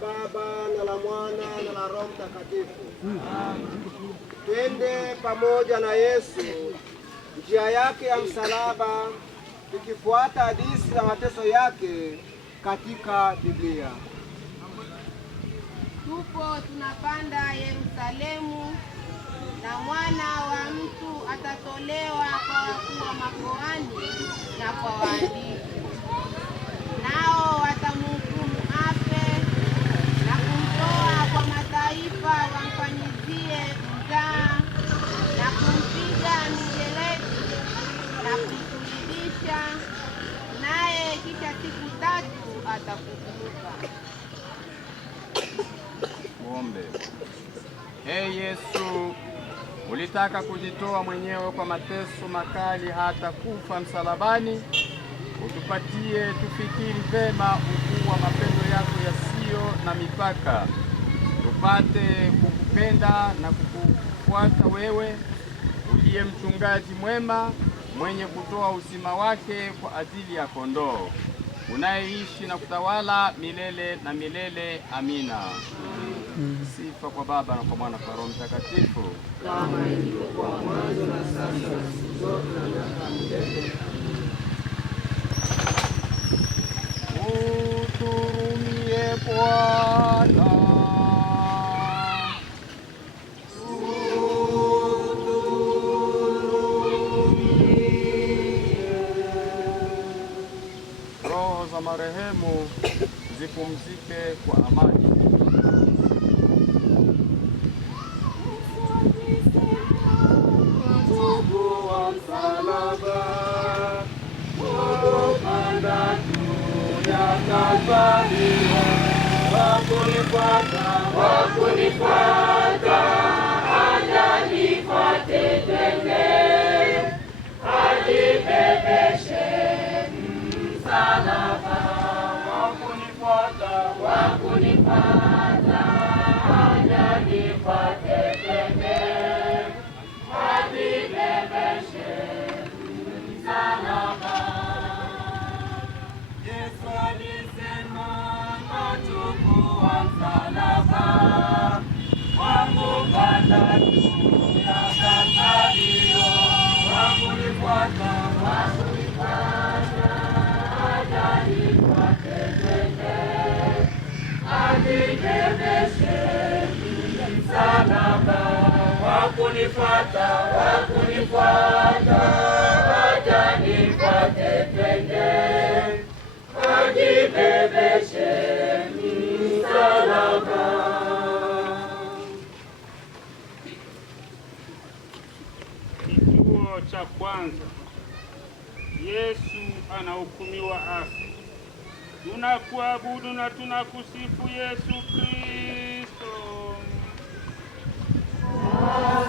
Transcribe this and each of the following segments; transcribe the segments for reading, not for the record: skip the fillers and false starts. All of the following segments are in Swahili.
Baba na la Mwana na la Roho Mtakatifu. Twende pamoja na Yesu njia yake ya msalaba, tukifuata hadithi za mateso yake katika Biblia. Tupo tunapanda Yerusalemu, na Mwana wa Mtu atatolewa kwa wakuu wa makuhani na kwa waandishi, nao watamhukumu afe na kumtoa kwa mataifa wamfanyizie mzaha na kumpiga mijeledi na kumsulubisha, naye kisha siku 3 atafufuka. Muombe. Ee Yesu, ulitaka kujitoa mwenyewe kwa mateso makali hata kufa msalabani. Utupatie tufikiri vema ukuu wa mapendo yako yasiyo na mipaka, tupate kukupenda na kukufuata wewe, uliye mchungaji mwema mwenye kutoa uzima wake kwa ajili ya kondoo, unayeishi na kutawala milele na milele. Amina. Sifa kwa Baba na kwa Mwana na kwa Roho Mtakatifu, kama ilivyokuwa mwanzo na sasa na siku zote na miaka milele. Uturumie Bwana. Roho za marehemu zipumzike kwa amani. Wakunifuata hata nifuate twende, ajibebeshe msalaba. Wakunifuata hata nifuate twende, ajibebeshe msalaba. Yesu alisema nachukua msalaba wangu panda juu ya Kalvario. Wakunifuata hata nifuate twende, ajibebeshe msalaba. Wakunifuata hata nifuate twende, ajibebeshe msalaba. Kituo cha kwanza, Yesu anahukumiwa afe. Tunakuabudu na tunakusifu Yesu Kristo.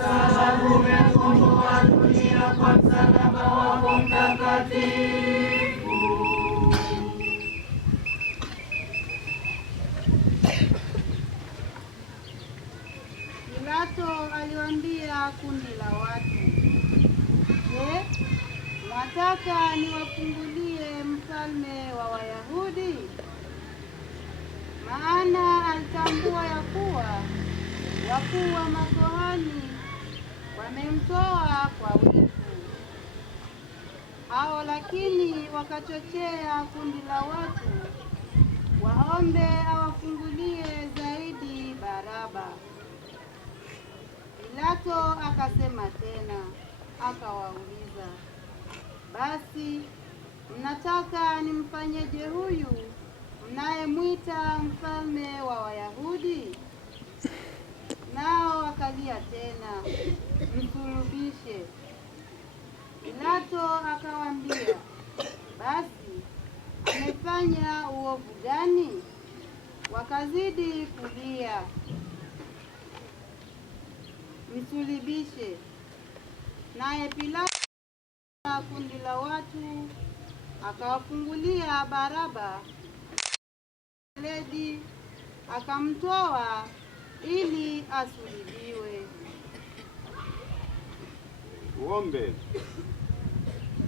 Sababu umekomboa dunia kwa msalaba wako mtakatifu. Pilato aliwaambia kundi la watu, je, nataka niwafungulie mfalme wa Wayahudi? Maana alitambua ya kuwa wakuu wa makuhani wamemtoa kwa wivu. Hao lakini wakachochea kundi la watu waombe awafungulie zaidi Baraba. Pilato akasema tena, akawauliza, basi mnataka nimfanyeje huyu mnayemwita mfalme wa Wayahudi? Nao akalia tena, msulubishe. Pilato akawaambia, basi amefanya uovu gani? Wakazidi kulia, msulubishe. Naye Pilato na kundi la watu akawafungulia Baraba ledi, akamtoa ili asulubiwe. Tuombe.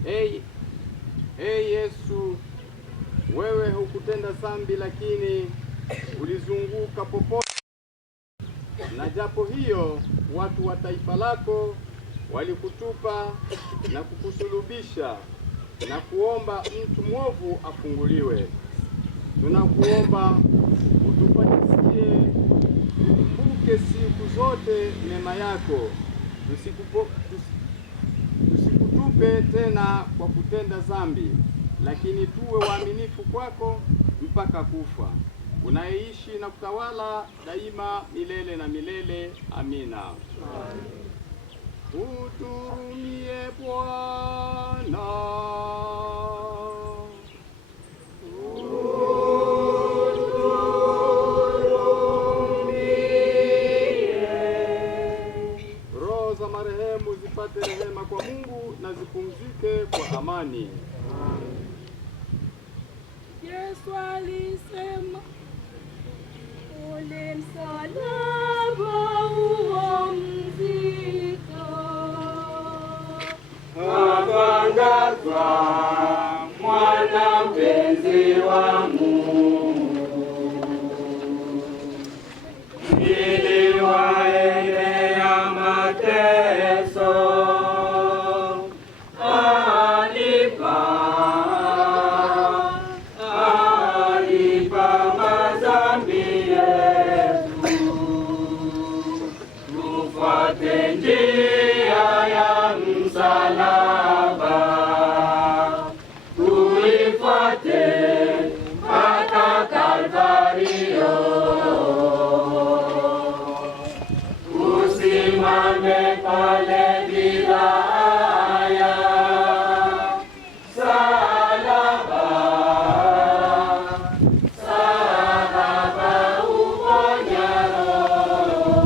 Ee Yesu, wewe hukutenda dhambi, lakini ulizunguka popote, na japo hiyo watu wa taifa lako walikutupa na kukusulubisha na kuomba mtu mwovu afunguliwe, tunakuomba utufanyisie tukumbuke siku zote neema yako, tusikutupe tena kwa kutenda dhambi, lakini tuwe waaminifu kwako mpaka kufa, unaishi na kutawala daima milele na milele. Amina. Uturumie Bwana. Roho za marehemu zipate rehema kwa Mungu na zipumzike kwa amani. Yesu alisema, ule msalaba huo mzito, Akangazwa mwana mpenzi wa Mungu, ili waendea mateso, alipa madhambi yetu, tufuate njia ya msalaba, tuifuate mpaka Kalvario, usimame pale bila haya, salaba, salaba uponya roho,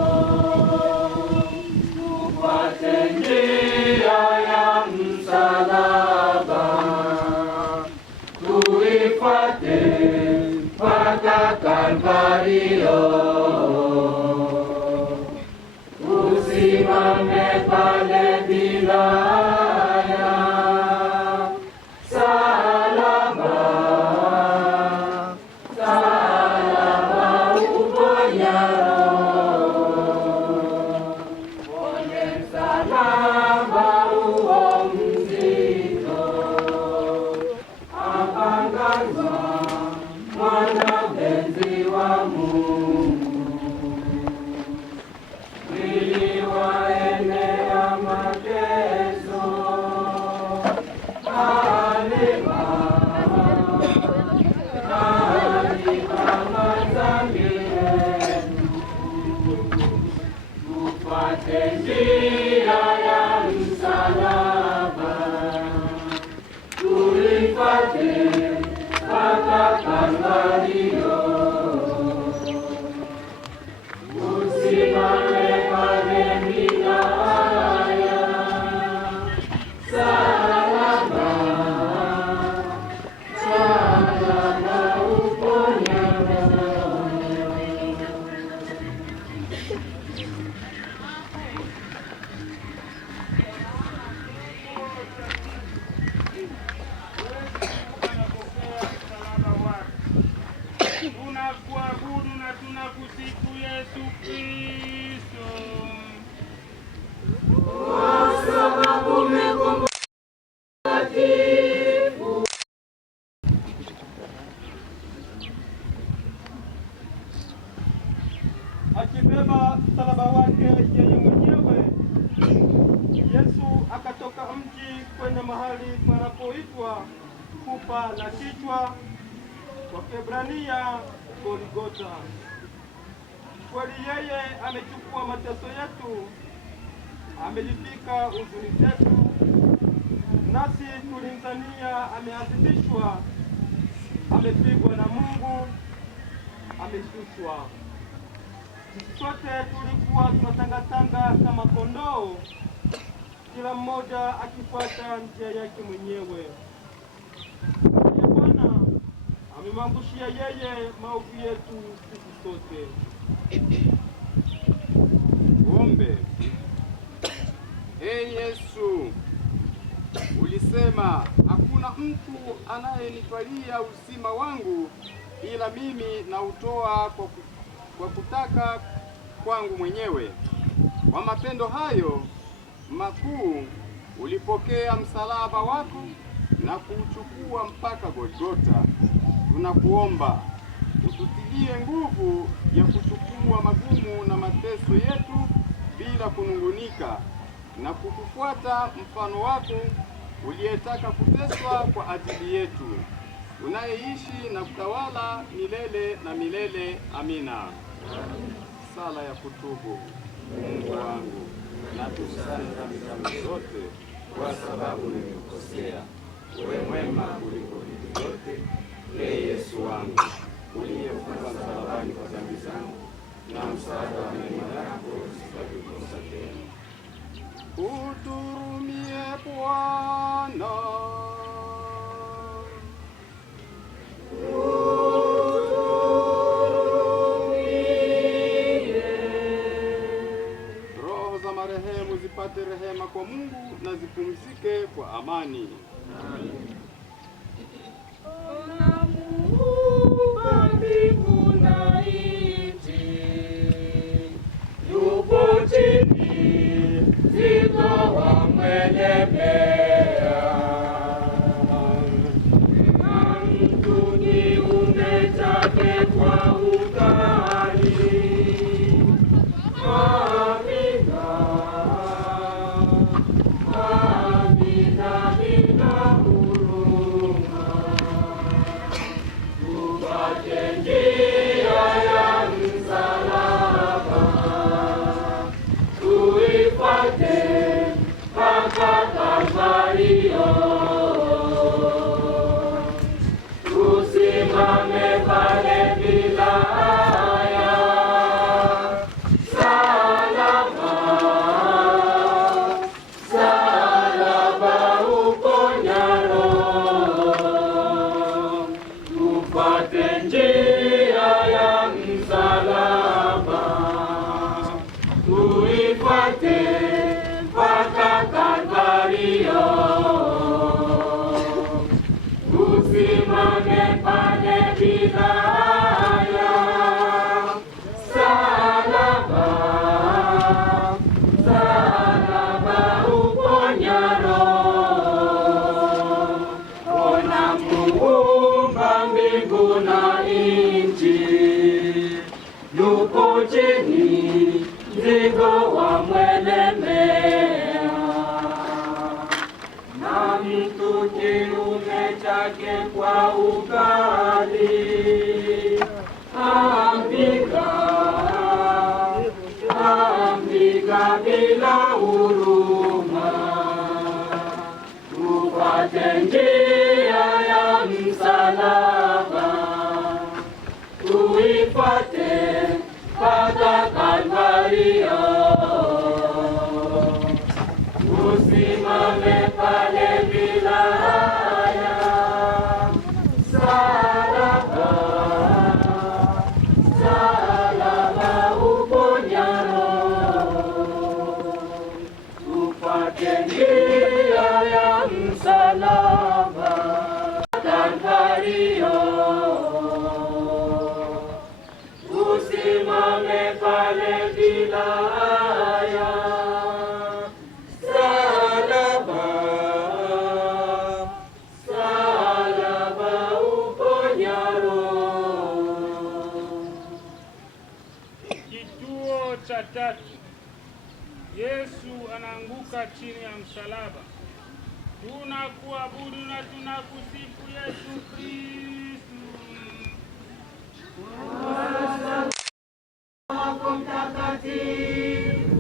tufuate njia ya msalaba, tuifuate mpaka Kalvario, usimame pale bila haya, salaba, salaba uponya roho, pole msalaba huo mzito, akangazwa mwana mpenzi wa Mungu, ili waendea mateso, alipa madhambi yetu, tufuate njia ya msalaba, tuifuate mpaka Kalvario, usimame pale bila haya, salaba, salaba uponya roho. Tunakuabudu na tunakusifu Yesu Kristo. Kwa sababu umekomboa takatifu. Akibeba msalaba wake yeye mwenyewe, Yesu akatoka mji kwenda mahali panapoitwa Kupa la Kichwa, kwa Kiebrania Golgotha. Kweli yeye amechukua mateso yetu, amelifika huzuni zetu, nasi tulimdhania ameadhibishwa, amepigwa na Mungu, ameshushwa. Sisi sote tulikuwa tunatangatanga kama kondoo, kila mmoja akifuata njia yake mwenyewe. Bwana amemwangushia yeye maovu yetu sisi sote. Tuombe. Ee Yesu, ulisema hakuna mtu anayenitwalia uzima wangu ila mimi nautoa kwa kutaka kwangu mwenyewe. Kwa mapendo hayo makuu ulipokea msalaba wako na kuuchukua mpaka Golgotha. Tunakuomba ututilie nguvu ya kuchukua magumu na mateso yetu bila kunungunika, na kukufuata mfano wako uliyetaka kuteswa kwa ajili yetu, unayeishi na kutawala milele na milele. Amina. Sala ya kutubu. Mungu wangu, nakusanya dhambi zangu zote, kwa sababu nimekosea. Wewe mwema kuliko vitu vyote. Ee Yesu wangu, uliyekufa msalabani kwa dhambi zangu, na msaada wa neema yako sitakukosa tena. Uturumie Bwana. Roho za marehemu zipate rehema kwa Mungu na zipumzike kwa amani. Muumba mbingu na nchi, yupo chini mzigo wamwelemea, na mtu kiumbe chake kwa ukali. Amina, amina bila huruma, tupate njia ya msalaba, tuifuate mpaka Kalvario, tusimame pale bila haya, salama, salama uponya roho, tupate njia ya msalaba, tuifuate mpaka Kalvario, tusimame pale bila haya, salama, salama uponya roho. Ona Muumba mbingu na nchi, yupo chini mzigo wamwelemea, na mtu kiume chake kwa ukali. Ambika, ambika bila huruma, tupate njia ya msalaba, tuifuate mpaka Kalvario, usimame pale bila haya, salama, salama uponya roho, tupate njia ya msalaba, Kalvario, usimame pale bila haya, salama, salama uponya roho. Kituo cha tatu. Yesu anaanguka chini ya msalaba. Tunakuabudu na tunakusifu Yesu Kristo. Wako mtakatifu,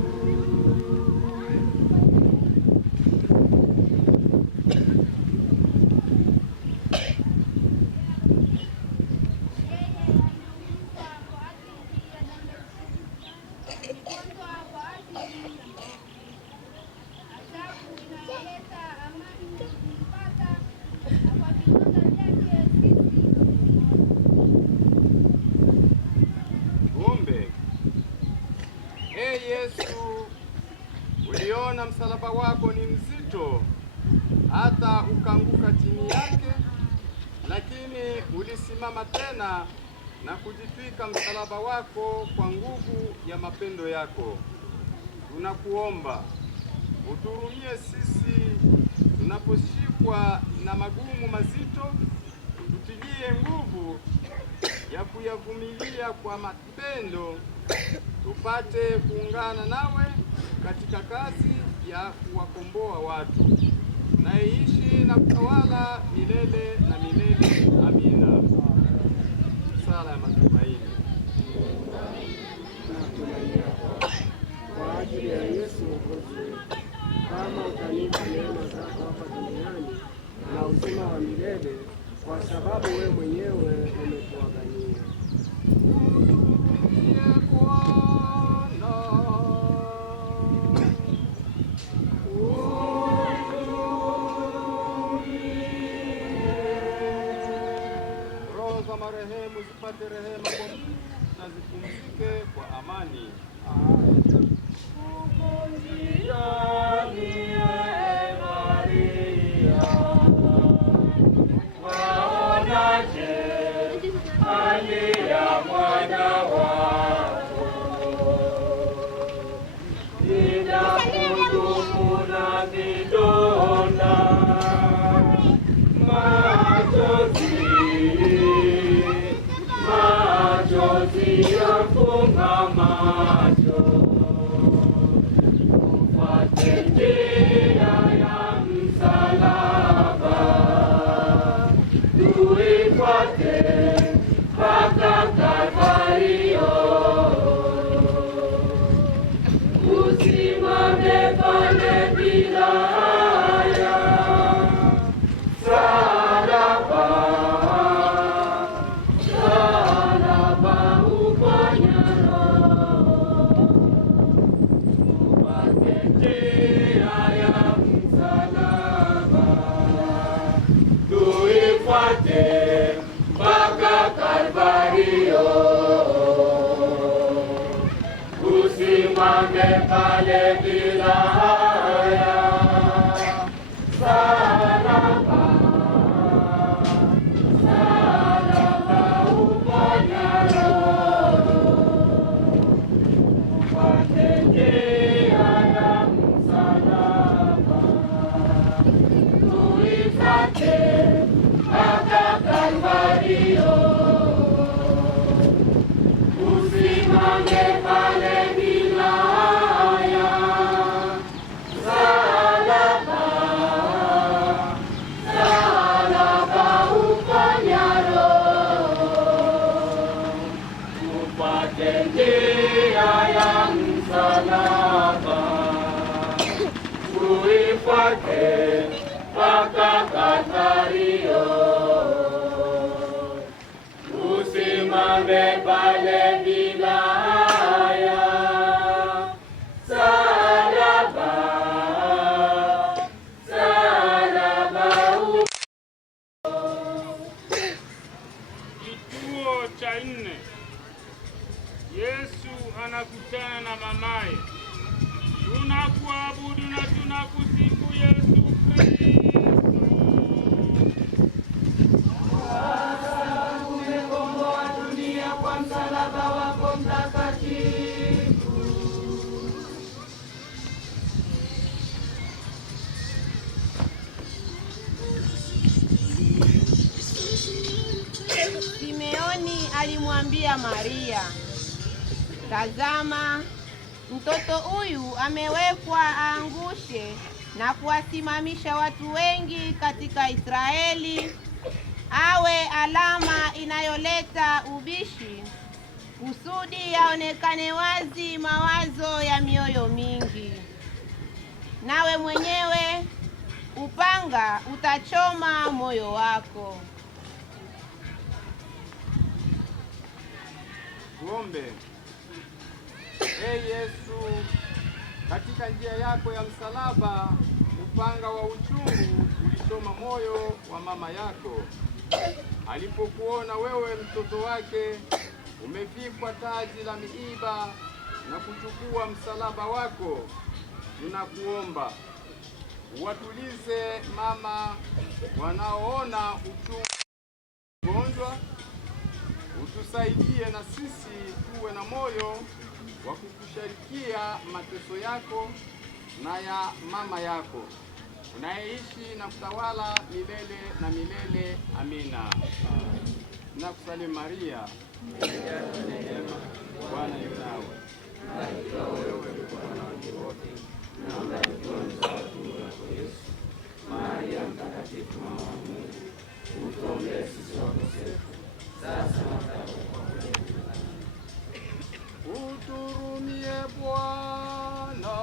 Tuombe. Ee Yesu, uliona msalaba wako ni mzito hata ukaanguka chini yake, lakini ulisimama tena na kujitwika msalaba wako kwa nguvu ya mapendo yako. Tunakuomba uturumie sisi tunaposhikwa na magumu mazito, tutilie nguvu ya kuyavumilia kwa mapendo, tupate kuungana nawe katika kazi ya kuwakomboa watu, naishi na kutawala milele na milele. Amina. Sala ya matumaini. Kwa ajili ya Yesu Mwokozi, kama utanipa neema zako hapa duniani na uzima wa milele, kwa sababu wewe mwenyewe umetuagania. Roho za marehemu zipate rehema kwa Mungu na zipumzike kwa amani. Machozi yafunga macho, ufuate njia ya msalaba, tuifuate mpaka Kalvario, usimame pale bila haya. Mpaka Kalvario, usimame pale bila haya. Salaba, salaba uponya roho, upate njia ya msalaba, tuifuate mpaka Kalvario, usimame pale bila haya. Salaba, salaba uponya roho, upate njia ya msalaba, uifuate mpaka Kalvario, usimame pale bila haya. Salaba, salaba. Kituo cha 4. Yesu anakutana na mamaye. Tunakuabudu na tunakusifu Yesu Kristo. Umekomboa dunia kwa msalaba wako mtakatifu. Simeoni alimwambia Maria, tazama, mtoto huyu amewekwa aangushe na kuwasimamisha watu wengi katika Israeli, awe alama inayoleta ubishi, kusudi yaonekane wazi mawazo ya mioyo mingi. Nawe mwenyewe upanga utachoma moyo wako. Tuombe. Yesu, katika njia yako ya msalaba, upanga wa uchungu ulichoma moyo wa mama yako. Alipokuona wewe mtoto wake umevikwa taji la miiba na kuchukua msalaba wako, tunakuomba uwatulize mama wanaoona uchungu wagonjwa, utusaidie na sisi tuwe na moyo wa kukusharikia mateso yako na ya mama yako unayeishi na kutawala milele na milele. Amina. Na kusalimu Maria, Bwana yu nawe. Maria mtakatifu mama wa Mungu, utuombee sisi wakosefu, sasa na wakati wa kufa kwetu. Uturumie Bwana.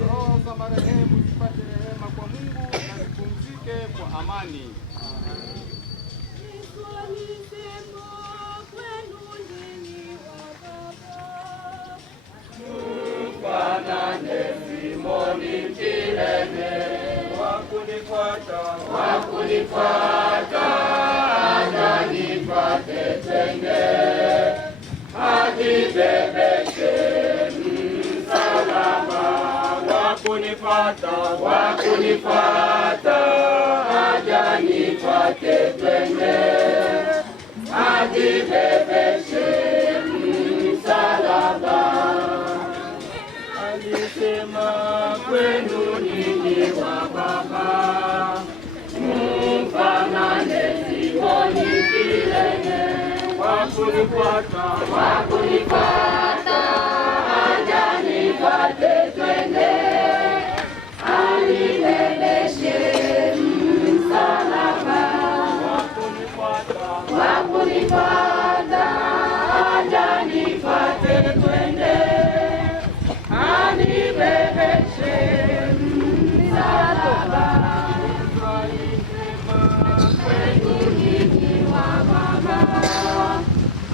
Roho za marehemu zipate rehema kwa Mungu na zipumzike kwa amani. Wakunifuata hata nipate twende, ajibebeshe msalaba. Wakunifuata hata nipate twende, ajibebeshe msalaba. Alisema kwenu ninyi wa baba, mfanane Simoni Kirene. Wakunifuata hata nipate twende, anibebeshe msalaba. Wakunifuata hata nipate twende, anibebeshe msalaba.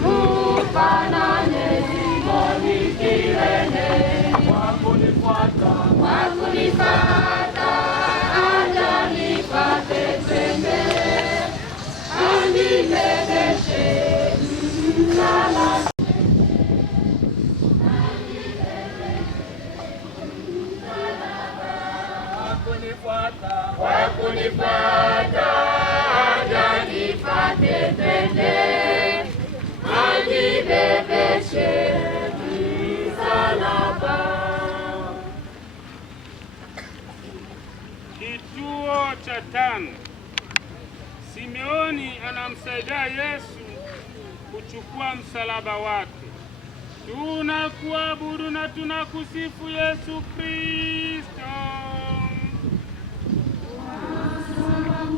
Mfanane Simoni Kirene. Wakunifuata hata nipate twende, anibebeshe msalaba. Wakunifuata hata nipate twende, anibebeshe msalaba. Kituo cha 5. Simeoni anamsaidia Yesu kuchukua msalaba wake. Tunakuabudu na tunakusifu Yesu Kristo.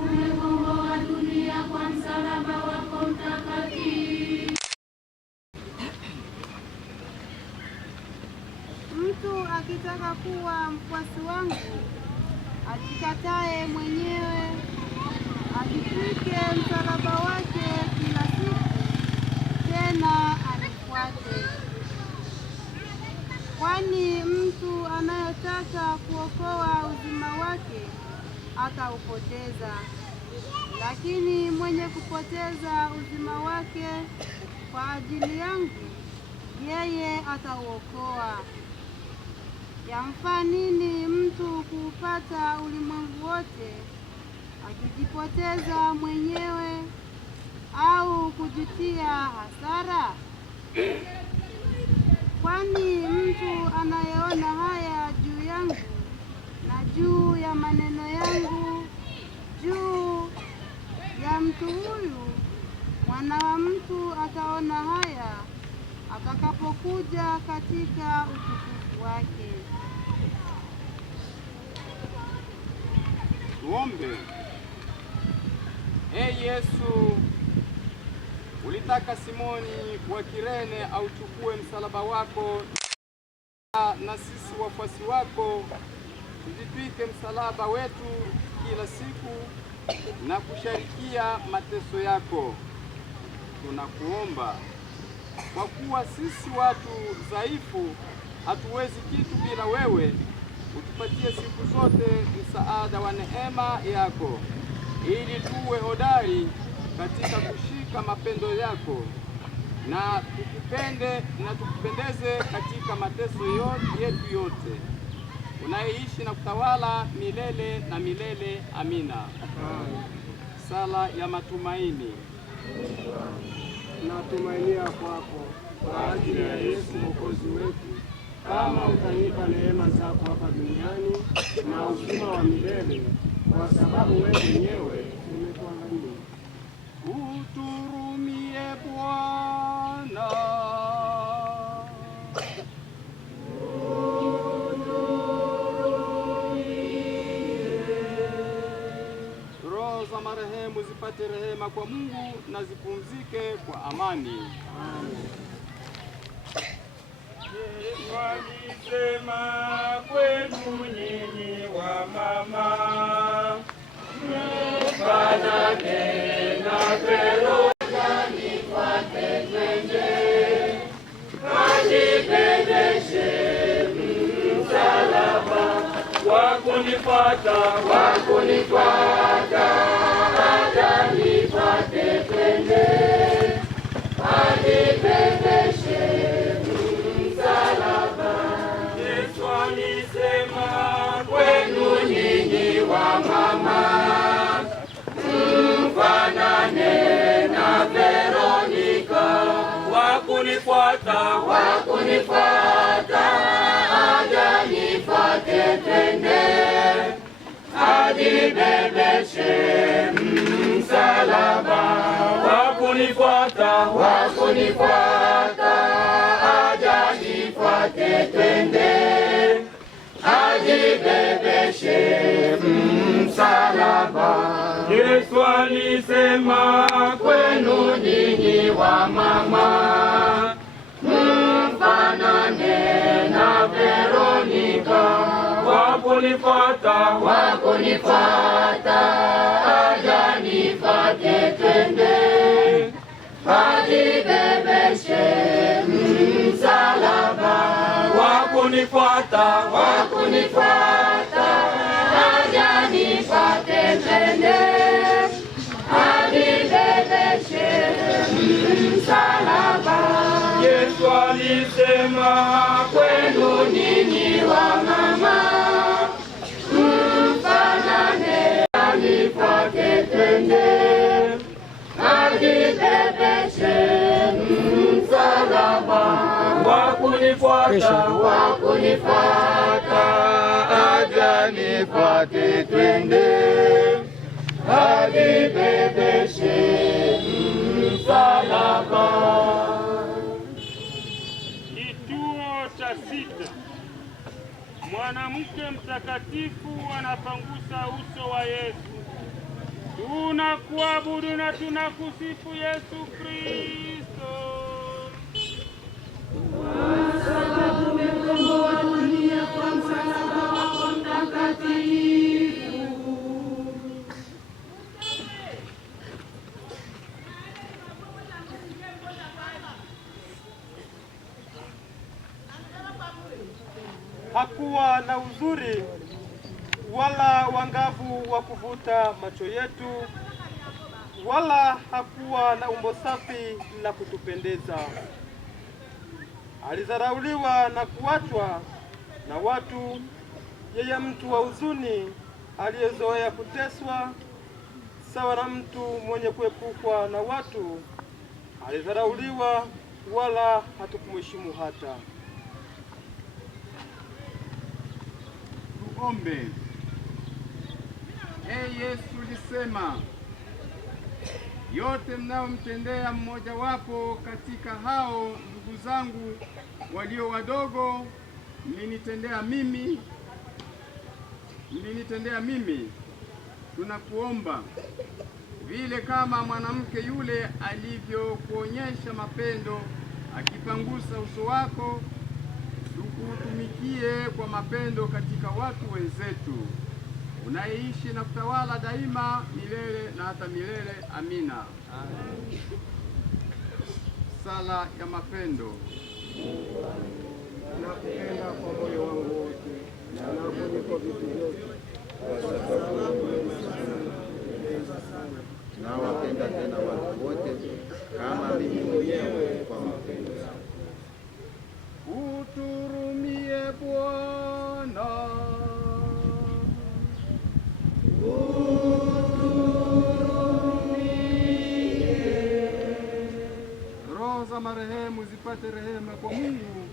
Umekomboa dunia kwa msalaba wako mtakatifu. Mtu akitaka kuwa mfuasi wangu, ajikatae mwenyewe, ajitwike msalaba wake kila siku, tena anifuate. Kwani mtu anayetaka kuokoa uzima wake ataupoteza, lakini mwenye kupoteza uzima wake kwa ajili yangu, yeye atauokoa. Yamfaa nini mtu kuupata ulimwengu wote, akijipoteza mwenyewe au kujitia hasara? Kwani mtu anayeona haya juu yangu na juu ya maneno yangu, juu ya mtu huyu, Mwana wa Mtu ataona haya atakapokuja katika utukufu wake. Tuombe. Yesu, ulitaka Simoni wa Kirene auchukue msalaba wako, na sisi wafuasi wako tujitwike msalaba wetu kila siku na kusharikia mateso yako. Tunakuomba, kwa kuwa sisi watu dhaifu hatuwezi kitu bila wewe, utupatie siku zote msaada wa neema yako, ili tuwe hodari katika kushika mapendo yako na tukupendeze katika mateso yetu yote. unayeishi na kutawala milele na milele. Amina. Sala ya matumaini. Natumainia kwako kwa ajili ya Yesu Mwokozi wetu, kama utanipa neema zako hapa duniani na uzima wa milele, kwa sababu wewe mwenyewe umetuangalia. Uturumie Bwana. Roho za marehemu zipate rehema kwa Mungu na zipumzike kwa amani. Walisema kwenu nyinyi wa mama, mfanane na Petro, nifuate twende, ajibebeshe msalaba, wakunifuata hata nifuate twende, ajibebeshe msalaba. Yesu alisema Kwenu nyinyi wa mama, mfanane na Veronika, wakunifuata aja nifuate twende, ajibebeshe msalaba, wakunifuata aja nifuate twende, ajibebeshe msalaba. Yesu alisema Kwenu nyinyi wa mama, mfanane na Veronika, wakunifuata aja nifuate twende, ajibebeshe msalaba, wakunifuata aja nifuate twende, ajibebeshe msalaba. Yesu alisema Kwenu nyinyi wa mama, mfanane nifuate twende, ajibebeshe msalaba, wakunifuata aja nifuate twende, ajibebeshe msalaba. Kituo cha 6. Mwanamke mtakatifu anapangusa uso wa Yesu. Tunakuabudu na tunakusifu Yesu Kristo. Kwa sababu umekomboa dunia kwa msalaba wako mtakatifu. Hakuwa na uzuri wala wangavu wa kuvuta macho yetu, wala hakuwa na umbo safi la kutupendeza. Alizarauliwa na kuachwa na watu, yeye mtu wa huzuni, aliyezoea kuteswa, sawa na mtu mwenye kuepukwa na watu. Alizarauliwa wala hatukumheshimu hata. Tuombe. Yesu ulisema, yote mnayomtendea mmoja wapo katika hao ndugu zangu walio wadogo, mlinitendea mimi. Tunakuomba vile kama mwanamke yule alivyokuonyesha mapendo akipangusa uso wako, tukutumikie kwa mapendo katika watu wenzetu, unaishi na kutawala daima milele na hata milele. Amina. Sala ya mapendo. Nakupenda kwa moyo wangu wote na kuliko vitu vyote, kwa sababu umependeza sana. Nawapenda tena watu wote kama mimi mwenyewe kwa mapendo yangu. Uturumie Bwana. zipate rehema kwa Mungu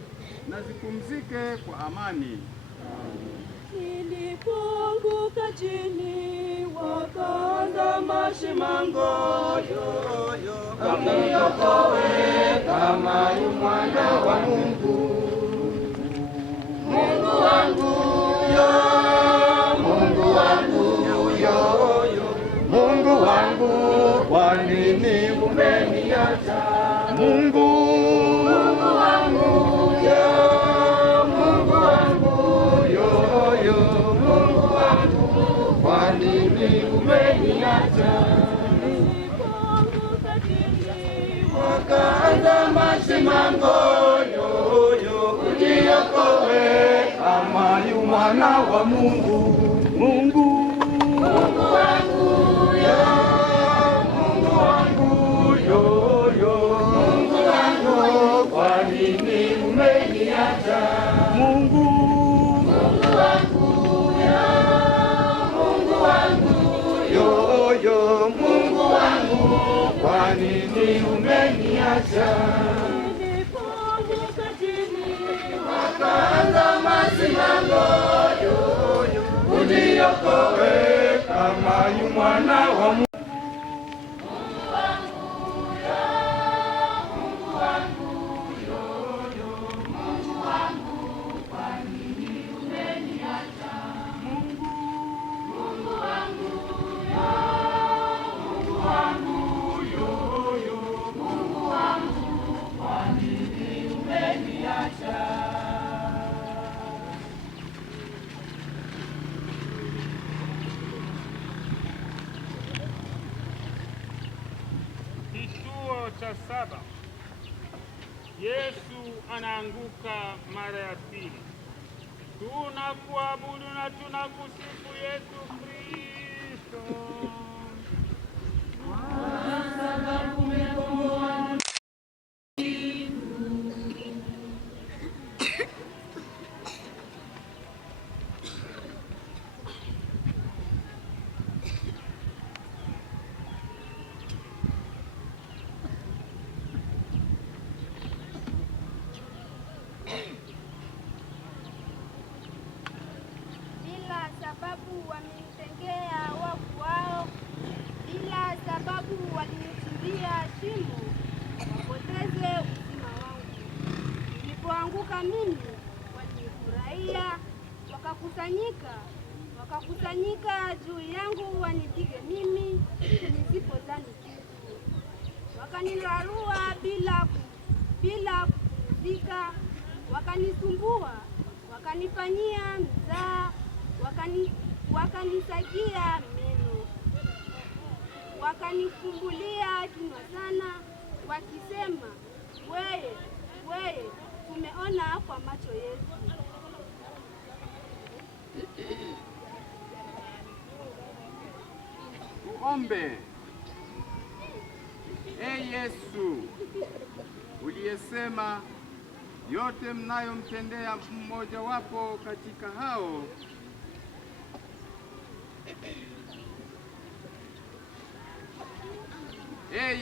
na zipumzike kwa amani. Nilipoanguka chini wakaanza mashimango, Kamniokoe kama yu mwana wa Mungu. Mungu wangu yo, Mungu wangu yo, Mungu wangu, kwa nini umeniacha? Mungu wangu yo, Mungu wangu yo, Mungu wangu, kwa nini umeniacha? Wakaanza mashimango, uniokoe kama yu mwana wa Mungu. Mungu wangu yo, Mungu wangu yo, Mungu wangu, kwa nini umeniacha? Mungu wangu yo, Mungu wangu yo, Mungu wangu, kwa nini umeniacha? nilipoanguka chini Wakaanza mashimango, uniokoe kama yu mwana wa Mungu. Kituo cha 7. Yesu anaanguka mara ya pili. Tunakuabudu na tunakusifu Yesu Kristo. bila sababu wamenitengea wafu wao, bila sababu walinichimbia shimo wapoteze uzima wangu. Nilipoanguka mimi walinifurahia, wakakusanyika juu yangu wanipige mimi nisipozani kitu. Wakanirarua bila kupumzika, wakanisumbua, wakanifanyia mzaha, wakanisagia meno, wakanifumbulia kinywa sana, wakisema, wewe tumeona kwa macho yetu. Tuombe. Yesu, uliyesema yote mnayomtendea mmoja wapo katika hao,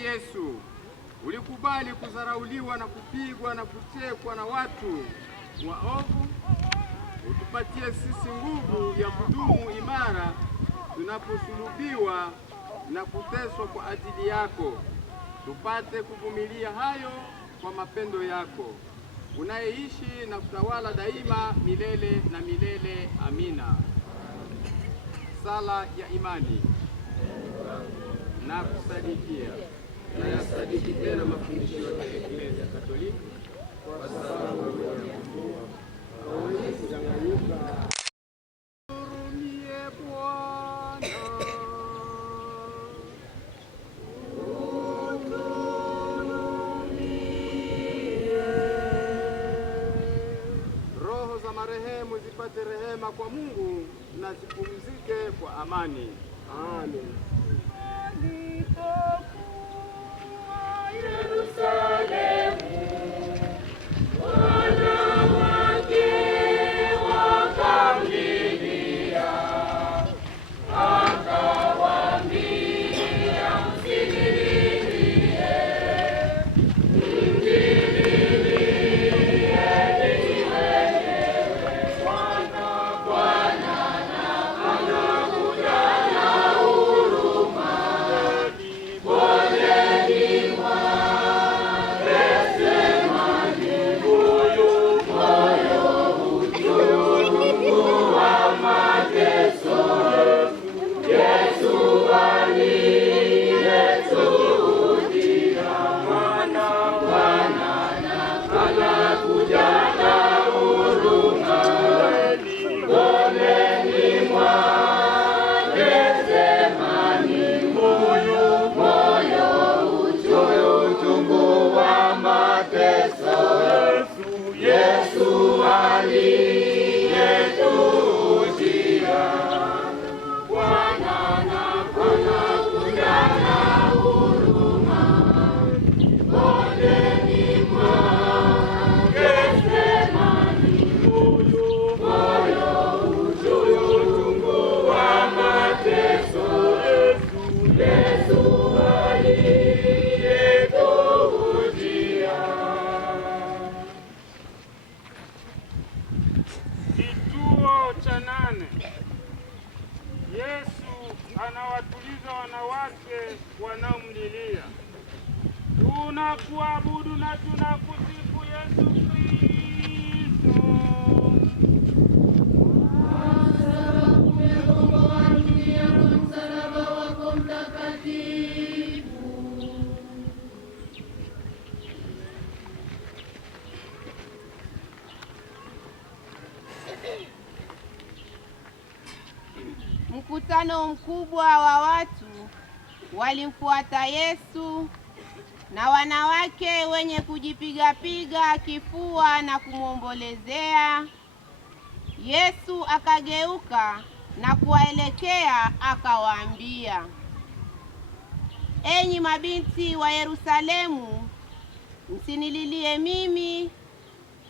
Yesu, ulikubali kudharauliwa na kupigwa na kutekwa na watu waovu. Utupatie sisi nguvu ya kudumu imara tunaposulubiwa na kuteswa kwa ajili yako, tupate kuvumilia hayo kwa mapendo yako, unayeishi na kutawala daima milele na milele. Amina. Sala ya imani. Na kusadikia. Nayasadiki tena mafundisho ya Eklesia Katoliki, kwa sababu hawezi kudanganyika. Turumie Bwana. Roho za marehemu zipate rehema kwa Mungu na zipumzike kwa amani. Amen. Mjini Kituo cha 8. Yesu anawatuliza wanawake wanaomlilia. Tunakuabudu na tunakusifu Yesu Kristo. Umekomboa dunia kwa msalaba wako mtakatifu. Mkutano mkubwa wa watu walimfuata Yesu, na wanawake wenye kujipiga-piga kifua na kumwombolezea. Yesu akageuka na kuwaelekea akawaambia, enyi mabinti wa Yerusalemu, msinililie mimi,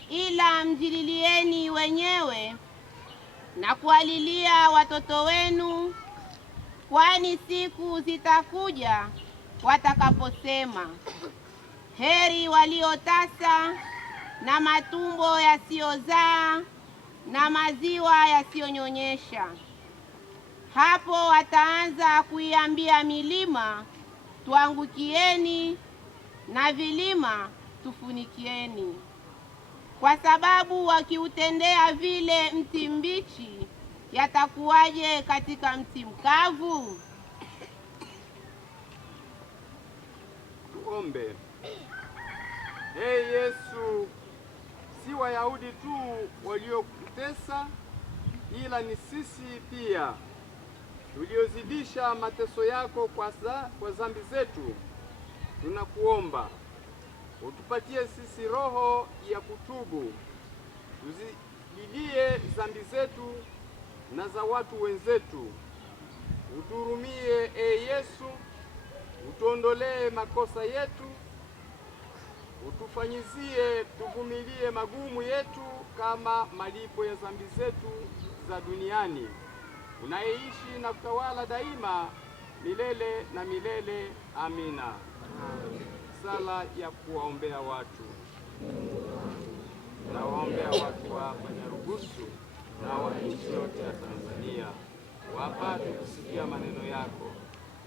ila mjililieni wenyewe na kuwalilia watoto wenu, kwani siku zitakuja watakaposema, heri waliotasa na matumbo yasiyozaa na maziwa yasiyonyonyesha. Hapo wataanza kuiambia milima, tuangukieni, na vilima, tufunikieni. Kwa sababu wakiutendea vile mti mbichi, yatakuwaje katika mti mkavu? Tuombe. Yesu, si Wayahudi tu waliokutesa, ila ni sisi pia tuliozidisha mateso yako kwa dhambi zetu. Tunakuomba utupatie sisi roho ya kutubu, tuzidilie dhambi zetu na za watu wenzetu. Uturumie Yesu, utuondolee makosa yetu, utufanyizie tuvumilie magumu yetu kama malipo ya dhambi zetu za duniani, unayeishi na kutawala daima milele na milele. Amina. Sala ya kuwaombea watu. Nawaombea watu wa Nyarugusu na wa nchi yote ya Tanzania, wapate kusikia maneno yako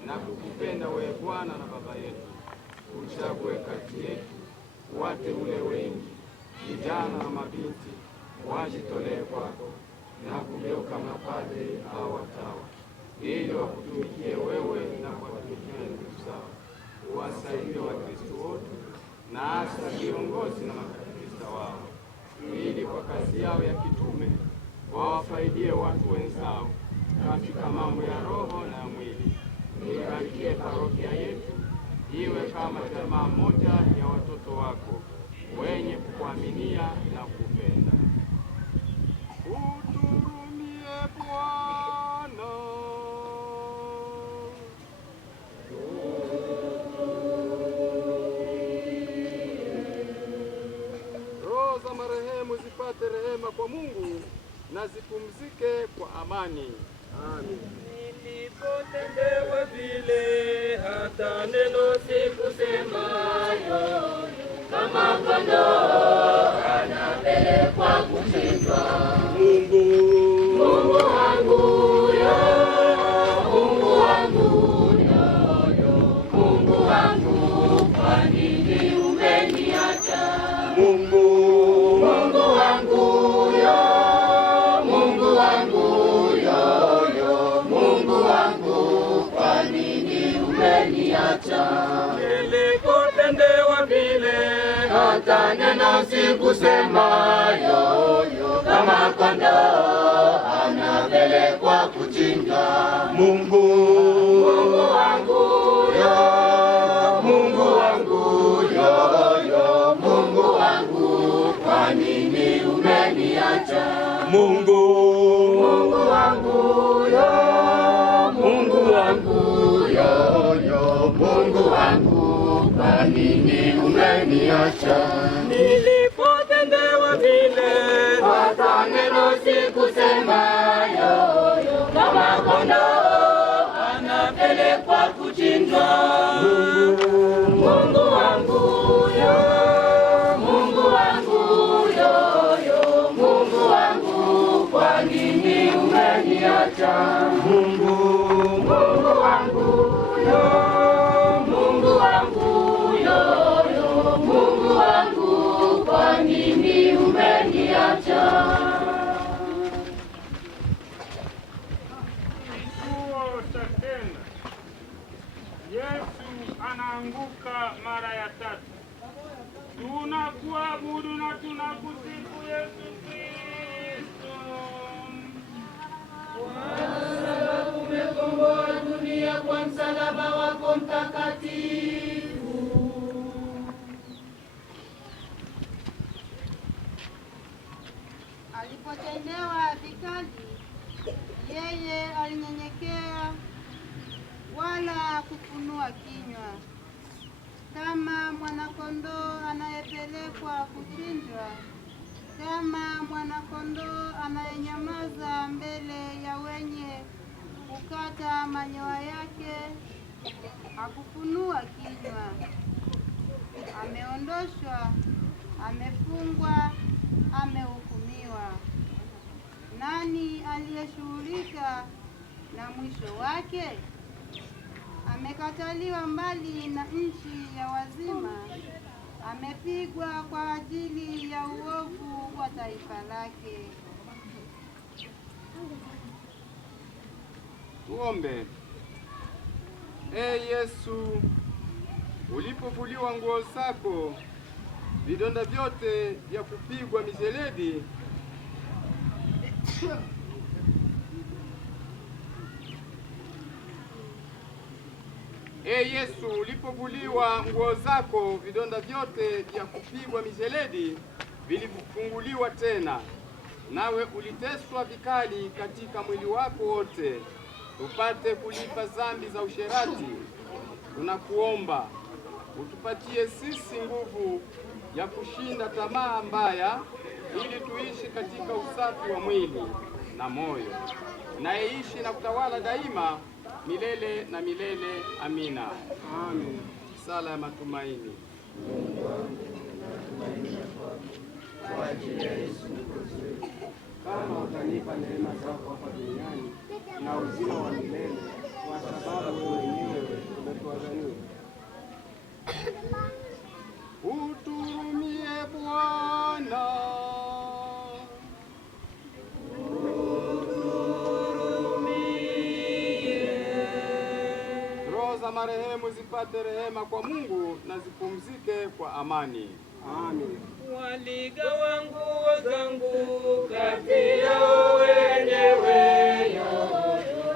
na kukupenda wewe Bwana na Baba yetu. Uchague kati yetu wateule wengi, vijana na mabinti, wajitolee kwako na kugeuka mapadri au watawa, ili wakutumikie wewe na kuwatumikia ndugu zao. Uwasaidie Wakristo wote na hasa viongozi na makatekista wao, ili kwa kazi yao ya kitume wawafaidie watu wenzao katika mambo ya roho na ya mwili. Ibarikie parokia yetu iwe kama jamaa moja ya watoto wako wenye kukuaminia na kupenda. Uturumie Bwana. Roho za marehemu zipate rehema kwa Mungu na zipumzike kwa amani. Amen. Nilipotendewa vile, hata neno sikusemayo, kama kondoo anapelekwa kuchinjwa. Mungu wangu yo, Mungu wangu yo, Mungu wangu, kwa nini umeniacha? Mungu wangu yo, Mungu wangu yo, Mungu wangu, kwa nini umeniacha? Nilipotendewa vile, hata neno sikusemayo, kama kondoo anapelekwa kuchinjwa. Mungu wangu yo, Mungu wangu yo, Mungu wangu, kwa nini umeniacha? Mungu wangu yo, Mungu wangu yo, Mungu wangu, kwa nini umeniacha? Nilipotendewa vile, hata neno sikusemayo, kama kondoo anapelekwa kuchinjwa. anaanguka mara ya tatu. Tunakuabudu na tunakusifu Yesu Kristo, kwa sababu umekomboa dunia kwa msalaba wako mtakatifu. Alipotendewa vikali, yeye alinyenyekea wala kufunua kinywa. Kama mwanakondoo anayepelekwa kuchinjwa, kama mwanakondoo anayenyamaza mbele ya wenye kukata manyoya yake, hakufunua kinywa. Ameondoshwa, amefungwa, amehukumiwa. Nani aliyeshughulika na mwisho wake? Amekataliwa mbali na nchi ya wazima, amepigwa kwa ajili ya uovu wa taifa lake. Tuombe. Yesu, ulipovuliwa nguo zako, vidonda vyote vya kupigwa mijeledi Yesu, ulipovuliwa nguo zako, vidonda vyote vya kupigwa mijeledi vilifunguliwa tena, nawe uliteswa vikali katika mwili wako wote, tupate kulipa dhambi za usherati. Tunakuomba utupatie sisi nguvu ya kushinda tamaa mbaya, ili tuishi katika usafi wa mwili na moyo, unayeishi na kutawala daima milele na milele. Amina. Amen. Sala ya matumaini. Kwa ajili ya Yesu Mwokozi wetu, kama utanipa neema zako hapa duniani na uzima wa milele, kwa sababu wewe mwenyewe umetuadhania. Uturumie Bwana. Roho za marehemu zipate rehema kwa Mungu na zipumzike kwa amani. Amen. Waligawa nguo zangu kati yao wenyewe,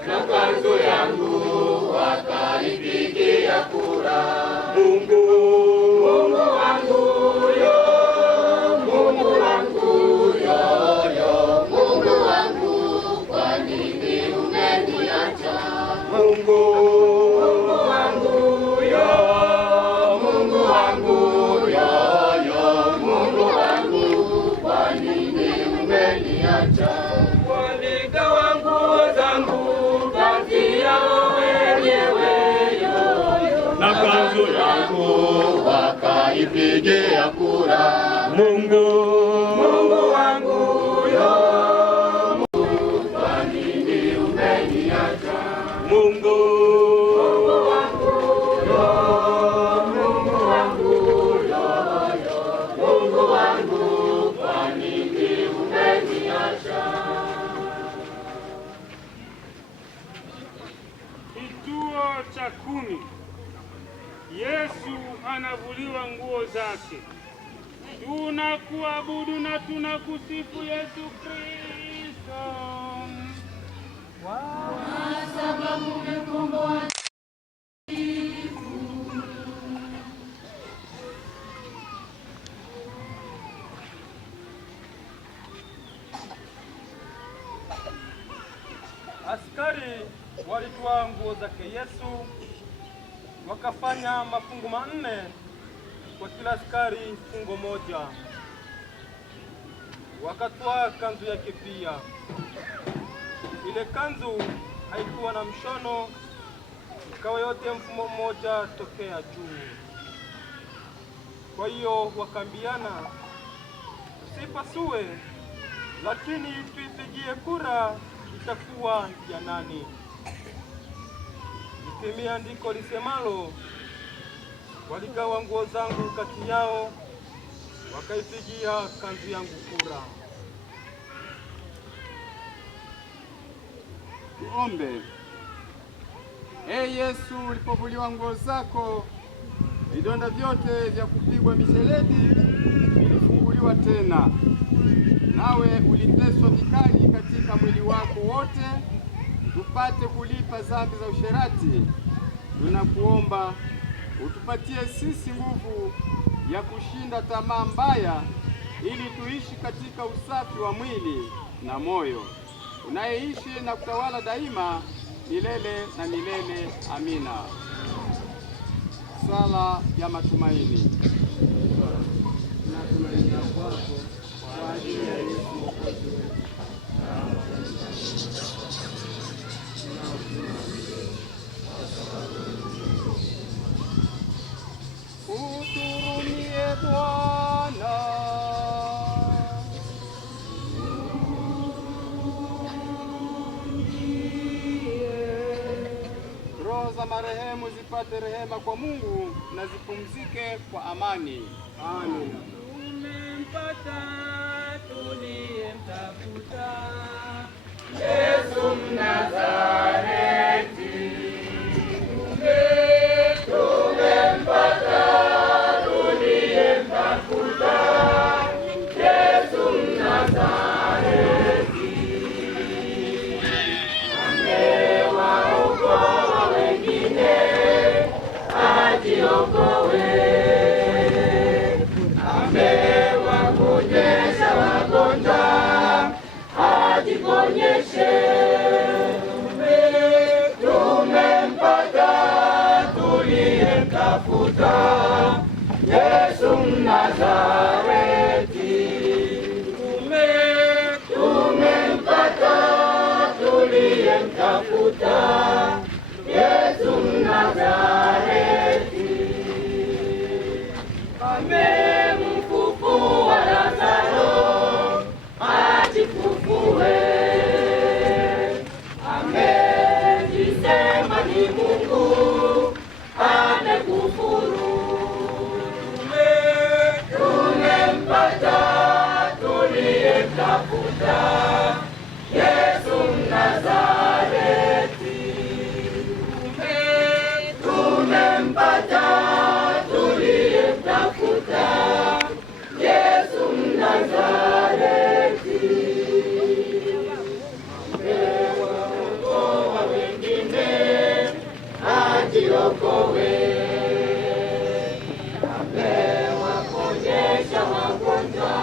na kanzu yangu wakaipigia kura. Mungu wangu yo, Mungu wangu yo, Mungu wangu, kwa nini umeniacha? Mungu wangu yo, Mungu wangu yo, Mungu wangu, kwa nini umeniacha? Waligawa nguo zangu kati yao wenyewe, na kanzu yangu wakaipigia kura. Mungu wangu yo, Mungu, kwa nini umeniacha? Mungu wangu yo, Mungu wangu yo, Mungu wangu, kwa nini umeniacha? Kituo cha 10. Yesu anavuliwa nguo zake. Tunakuabudu na tunakusifu Yesu Kristo, kwa sababu umekomboa. Askari walitwaa nguo zake Yesu, wakafanya mafungu manne, kwa kila askari fungo moja. Wakatwaa kanzu yake pia. Ile kanzu haikuwa na mshono, ikawa yote mfumo mmoja tokea juu. Kwa hiyo wakaambiana, tusipasue, lakini tuipigie kura itakuwa ya nani. Litimia andiko lisemalo, waligawa nguo zangu kati yao, wakaipigia kanzu yangu kura. Tuombe. Yesu, ulipovuliwa nguo zako, vidonda vyote vya kupigwa mijeledi vilifunguliwa tena, nawe uliteswa vikali katika mwili wako wote, tupate kulipa dhambi za usherati. Tunakuomba utupatie sisi nguvu ya kushinda tamaa mbaya, ili tuishi katika usafi wa mwili na moyo, unayeishi na kutawala daima milele na milele. Amina. Sala ya matumaini. Tunatumainia kwako kwa ajili ya Yesu Mwokozi wetu. Uturumie Bwana. Roho za marehemu zipate rehema kwa Mungu na zipumzike kwa amani. Amen. Tumempata tuliyemtafuta, Yesu Mnazareti. Tumempata tuliyemtafuta, Yesu Mnazareti. Amewaokoa wengine, ajiokoe. Amewaponyesha wagonjwa, ajiponyeshe. Tumempata tuliyemtafuta, Yesu Mnazareti. Tumempata tuliyemtafuta, Yesu Mnazareti. Amemfufua Lazaro, ajifufue. Amejisema ni Mungu, amekufuru. Tumempata tuliyemtafuta, Yesu Mnazareti. Tumempata tuliyemtafuta, Yesu Mnazareti. Amewaokoa wengine, ajiokoe. Amewaponyesha wagonjwa,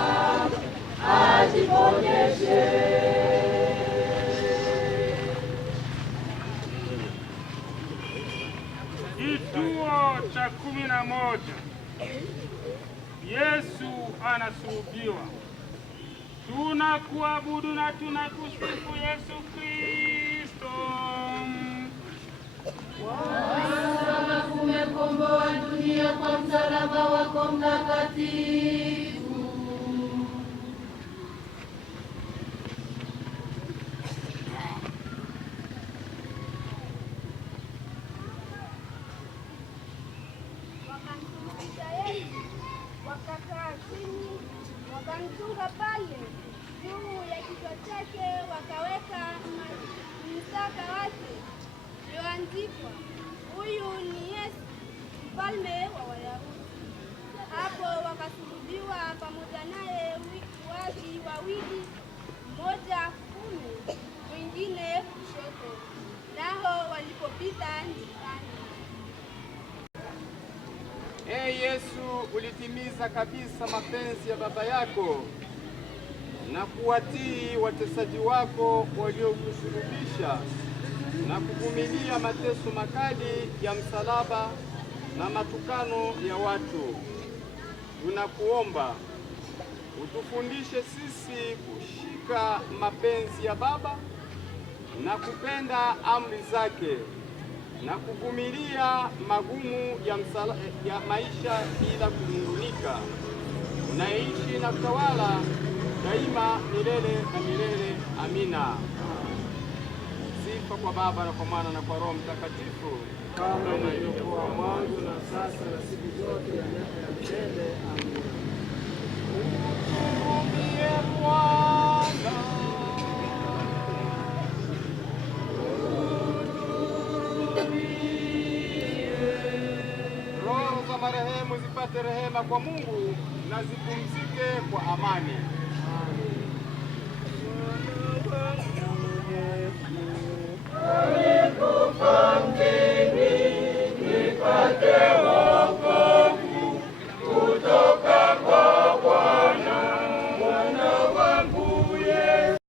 ajiponyeshe. Kituo cha 11. Yesu anasulubiwa. Tunakuabudu na tunakusifu Yesu Kristo. Bwana, umekomboa dunia kwa msalaba wako mtakatifu. Wakamsulubisha Yesu, wakakaa chini, wakamchunga pale juu ya kichwa chake, wakaweka msaka wake ulioandikwa, huyu ni Yesu, mfalme wa Wayahudi. Hapo wakasulubiwa pamoja naye watu wawili, mmoja kuume, mwingine kushoto, nao walipopita njiani. Ee Yesu, ulitimiza kabisa mapenzi ya Baba yako na kuwatii watesaji wako waliokusulubisha na kuvumilia mateso makali ya msalaba na matukano ya watu. Tunakuomba utufundishe sisi kushika mapenzi ya Baba na kupenda amri zake na kuvumilia magumu ya maisha bila kunungunika, unaishi na kutawala daima milele na milele. Amina. Sifa kwa Baba na kwa Mwana na kwa Roho Mtakatifu, kama ilivyokuwa mwanzo na sasa na siku zote na miaka ya milele. Amina. Uturumie Bwana. Roho za za marehemu zipate rehema kwa Mungu na zipumzike kwa amani.